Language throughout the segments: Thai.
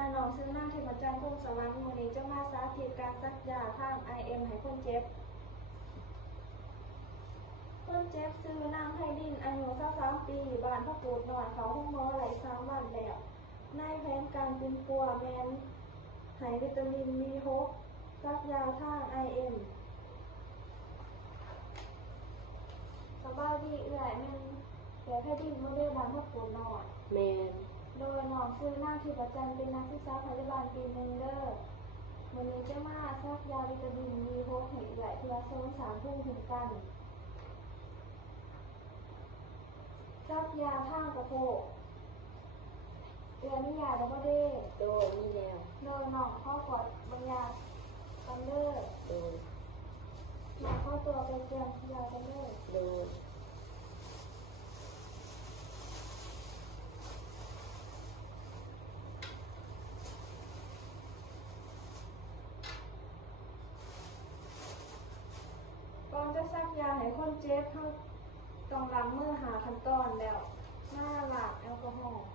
าน้องชื่อนางเทพจันทร์พงษ์สวรรค์มื้อนี้จะมาสาธิตการซักยาทาง IM ให้คนเจ็บคนเจ็บชื่อนางไพดินอายุ23ปีบ้านพระปูดน้อยเขาห้องหมอไหล3วันแล้วในแผนการเป็นปัวแม่นให้วิตามิน B6 ซักยาทาง IM สบายดีเอื้อยแม่นแต่ไพดินบ่ได้บ้านพระปูดน้อยแม่นโดยน้องชื่อนางทิพจันทร์เป็นนักศึกษาพยาบาลปี1เด้อมื้อนี้จะมาซักยาวิตามิน B6 ให้เอื้อยเพื่อเสริมสร้างภูมิคุ้มกันซักยาทางกระโพกเอื้อยมียาแล้วบ่เด้โดมีแล้วโดยน้องขอกดบางยากันเด้อโดน้องขอตัวไปเตรียมยากันเด้อโดก่อนจะซักยาให้คนเจ็บเขาต้องล้างมือหาขั้นตอนแล้วหน้าล้างแอลกอฮอล์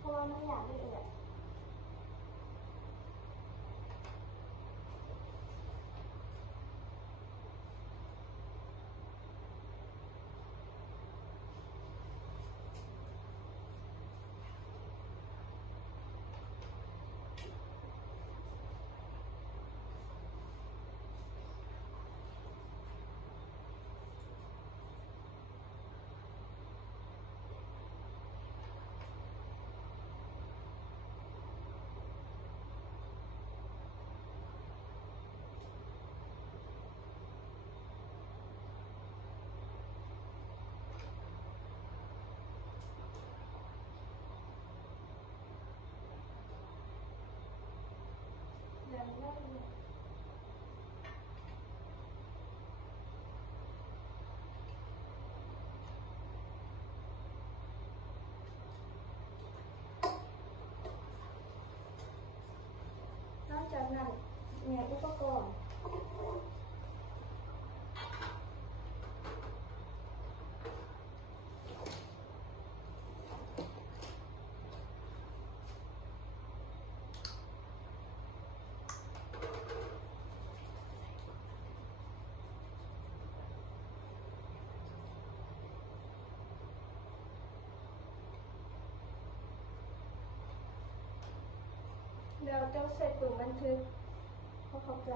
เพราะว่าไม่อยากให้เอื้อย นั้นแม่อุปกรณ์แล้วเจ้าใส่ปุ่มบันทึกเข้าใจ